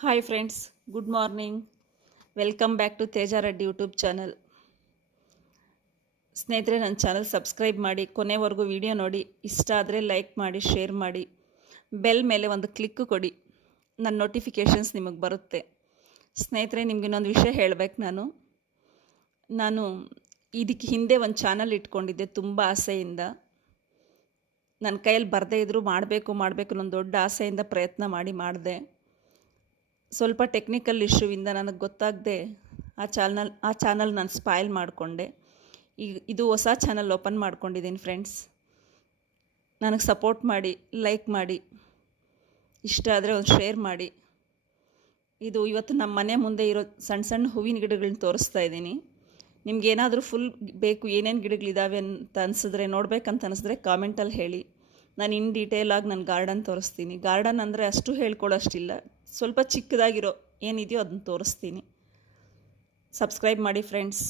Hi friends, good morning. Welcome back to Teja Reddy YouTube channel. ಸ್ನೇಹಿತರೆ, ನನ್ನ channel subscribe ಮಾಡಿ, ಕೊನೆವರೆಗೂ ವಿಡಿಯೋ ನೋಡಿ. ಇಷ್ಟ ಆದರೆ ಲೈಕ್ ಮಾಡಿ, ಶೇರ್ ಮಾಡಿ, ಬೆಲ್ ಮೇಲೆ ಒಂದು ಕ್ಲಿಕ್ ಕೊಡಿ. ನನ್ನ ನೋಟಿಫಿಕೇಷನ್ಸ್ ನಿಮಗೆ ಬರುತ್ತೆ. ಸ್ನೇಹಿತರೆ, ನಿಮ್ಗೆ ಇನ್ನೊಂದು ವಿಷಯ ಹೇಳಬೇಕು. ನಾನು ಇದಕ್ಕೆ ಹಿಂದೆ ಒಂದು ಚಾನಲ್ ಇಟ್ಕೊಂಡಿದ್ದೆ ತುಂಬ ಆಸೆಯಿಂದ. ನನ್ನ ಕೈಯಲ್ಲಿ ಬರದೇ ಇದ್ದರೂ ಮಾಡಬೇಕು ಅನ್ನೋ ದೊಡ್ಡ ಆಸೆಯಿಂದ ಪ್ರಯತ್ನ ಮಾಡಿದೆ. ಸ್ವಲ್ಪ ಟೆಕ್ನಿಕಲ್ ಇಶ್ಯೂವಿಂದ ನನಗೆ ಗೊತ್ತಾಗದೆ ಆ ಚಾನಲ್ ನಾನು ಸ್ಪಾಯ್ಲ್ ಮಾಡಿಕೊಂಡೆ. ಇದು ಹೊಸ ಚಾನಲ್ ಓಪನ್ ಮಾಡ್ಕೊಂಡಿದ್ದೀನಿ. ಫ್ರೆಂಡ್ಸ್, ನನಗೆ ಸಪೋರ್ಟ್ ಮಾಡಿ, ಲೈಕ್ ಮಾಡಿ, ಇಷ್ಟ ಆದರೆ ಒಂದು ಶೇರ್ ಮಾಡಿ. ಇವತ್ತು ನಮ್ಮ ಮನೆ ಮುಂದೆ ಇರೋ ಸಣ್ಣ ಸಣ್ಣ ಹೂವಿನ ಗಿಡಗಳನ್ನ ತೋರಿಸ್ತಾ ಇದ್ದೀನಿ. ನಿಮ್ಗೇನಾದರೂ ಫುಲ್ ಬೇಕು, ಏನೇನು ಗಿಡಗಳಿದ್ದಾವೆ ಅಂತ ಅನಿಸಿದ್ರೆ, ನೋಡ್ಬೇಕಂತ ಅನಿಸಿದ್ರೆ ಕಾಮೆಂಟಲ್ಲಿ ಹೇಳಿ. ನಾನು ಇನ್ ಡೀಟೇಲಾಗಿ ನನ್ನ ಗಾರ್ಡನ್ ತೋರಿಸ್ತೀನಿ. ಗಾರ್ಡನ್ ಅಂದರೆ ಅಷ್ಟು ಹೇಳ್ಕೊಳ್ಳೋಷ್ಟಿಲ್ಲ, ಸ್ವಲ್ಪ ಚಿಕ್ಕದಾಗಿರೋ ಏನಿದೆಯೋ ಅದನ್ನು ತೋರಿಸ್ತೀನಿ. ಸಬ್ಸ್ಕ್ರೈಬ್ ಮಾಡಿ ಫ್ರೆಂಡ್ಸ್.